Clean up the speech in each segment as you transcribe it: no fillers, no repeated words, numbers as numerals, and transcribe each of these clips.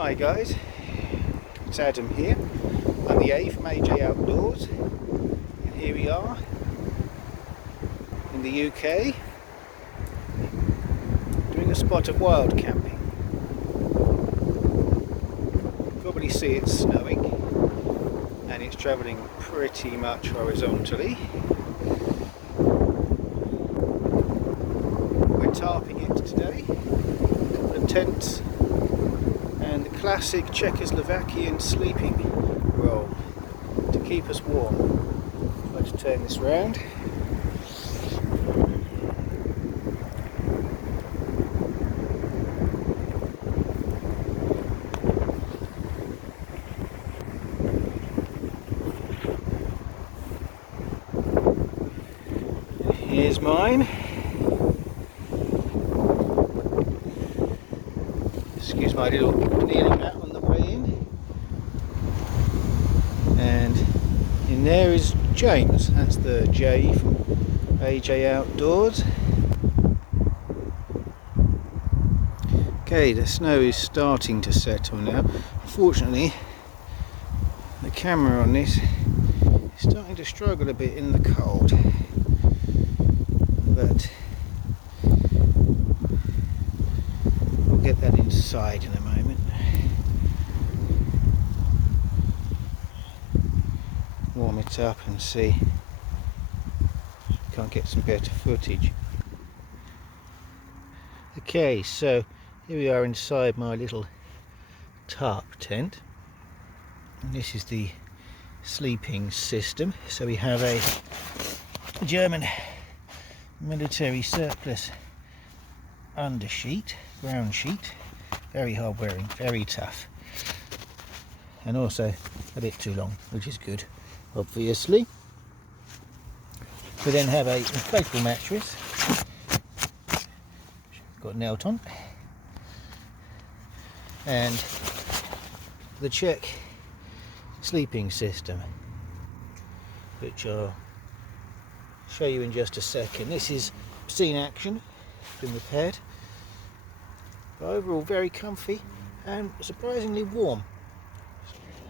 Hi guys, it's Adam here. I'm the A from AJ Outdoors, and here we are in the UK doing a spot of wild camping. You probably see it's snowing and it's travelling pretty much horizontally. We're tarping it today, a couple of tents and the classic Czechoslovakian sleeping roll to keep us warm. Let's turn this round. Here's mine. Excuse my little kneeling mat on the way in. And in there is James. That's the J from AJ Outdoors. Okay, the snow is starting to settle now. Unfortunately, the camera on this is starting to struggle a bit in the cold. But we'll get that inside in a moment. Warm it up and see if we can't get some better footage. Okay, so here we are inside my little tarp tent, and this is the sleeping system. So we have a German military surplus undersheet, ground sheet, very hard wearing, very tough, and also a bit too long, which is good, obviously. We then have a inflatable mattress, got nailed on, and the Czech sleeping system, which I'll show you in just a second. This is seen action, been repaired, but overall very comfy and surprisingly warm.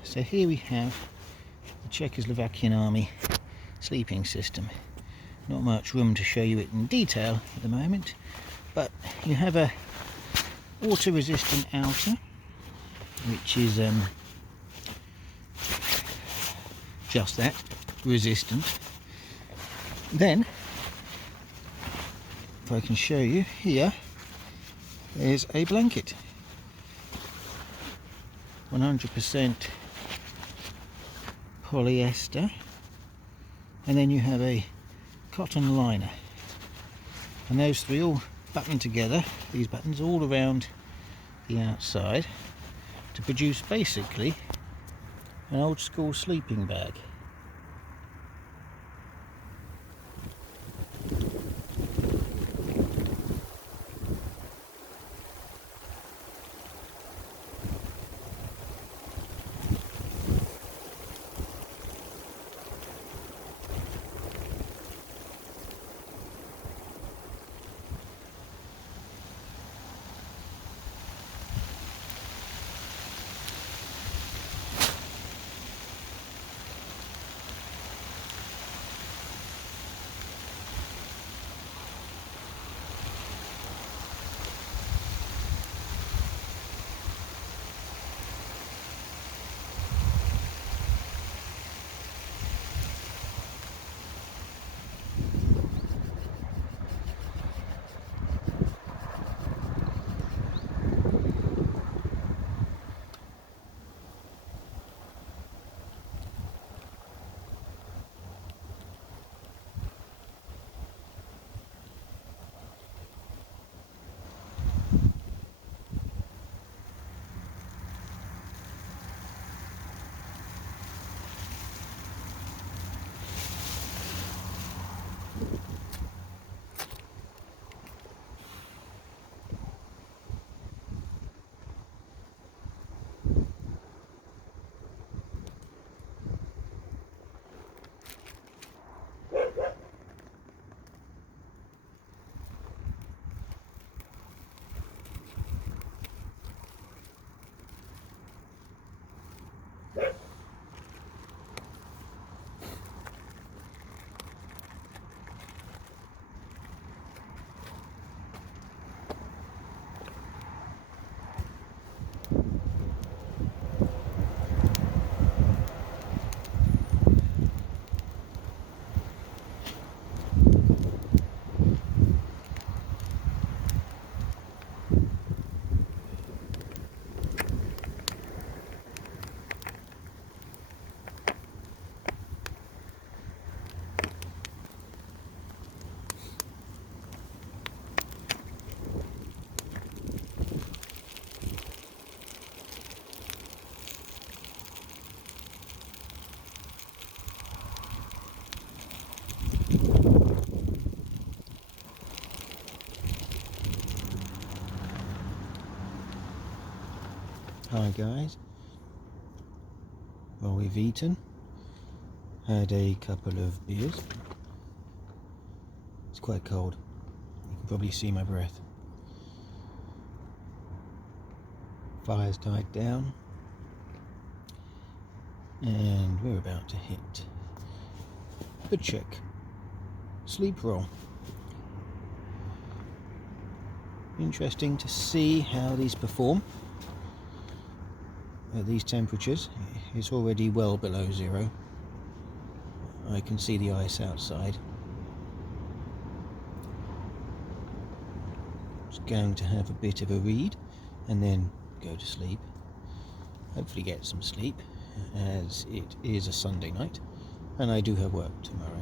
So here we have the Czechoslovakian Army sleeping system. Not much room to show you it in detail at the moment, but you have a water resistant outer, which is just that, resistant. Then, if I can show you here, is a blanket, 100% polyester, and then you have a cotton liner, and those three all button together, these buttons all around the outside, to produce basically an old school sleeping bag. Hi guys, well, we've eaten, had a couple of beers. It's quite cold, you can probably see my breath. Fire's died down and we're about to hit the Czech sleep roll. Interesting to see how these perform at these temperatures. It's already well below zero. I can see the ice outside. Just going to have a bit of a read and then go to sleep. Hopefully get some sleep, as it is a Sunday night and I do have work tomorrow.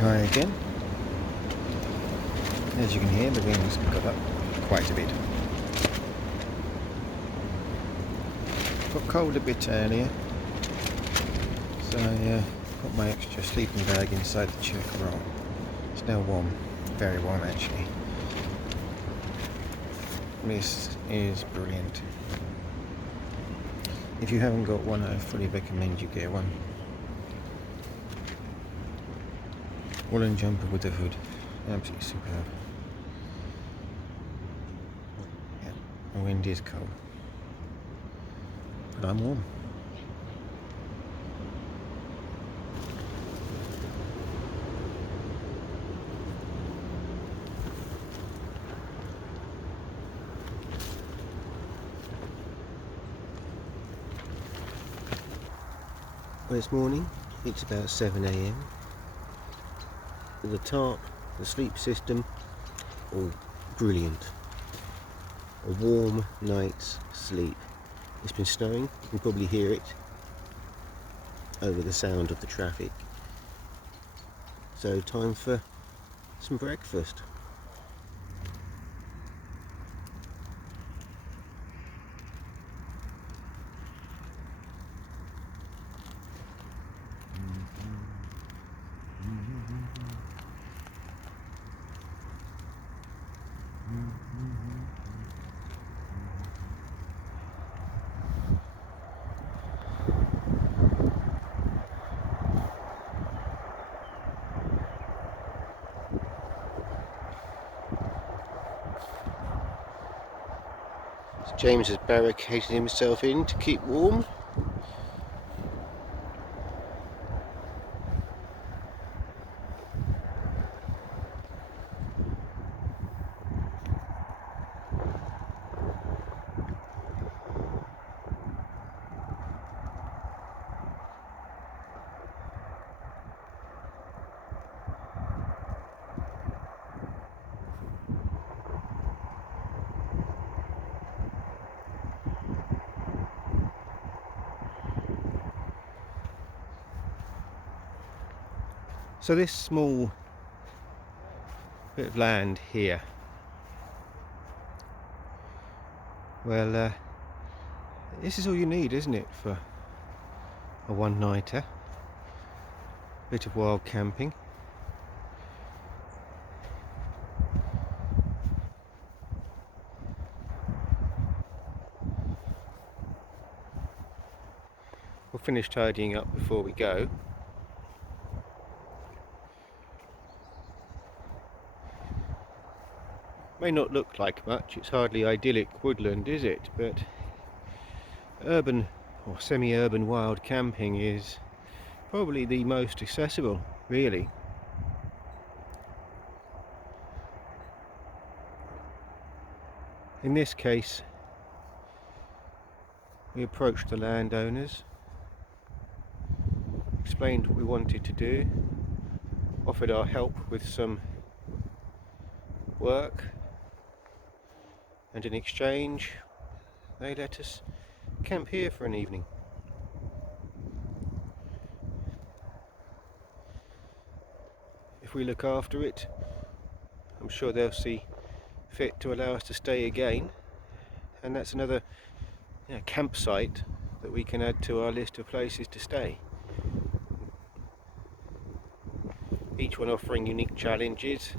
Hi again. As you can hear, the wind's got up quite a bit. Got cold a bit earlier, so I got my extra sleeping bag inside the Czech roll. It's now warm, very warm actually. This is brilliant. If you haven't got one, I fully recommend you get one. Woolen jumper with a hood, absolutely superb. Yeah, the wind is cold, but I'm warm. Well, this morning it's about 7 AM. The tarp, the sleep system, all brilliant. A warm night's sleep. It's been snowing, you can probably hear it over the sound of the traffic. So time for some breakfast. James has barricaded himself in to keep warm. So this small bit of land here, well, this is all you need, isn't it, for a one-nighter? Bit of wild camping. We'll finish tidying up before we go. May not look like much, it's hardly idyllic woodland, is it? But urban or semi-urban wild camping is probably the most accessible, really. In this case, we approached the landowners, explained what we wanted to do, offered our help with some work, and in exchange they let us camp here for an evening. If we look after it, I'm sure they'll see fit to allow us to stay again, and that's another campsite that we can add to our list of places to stay. Each one offering unique challenges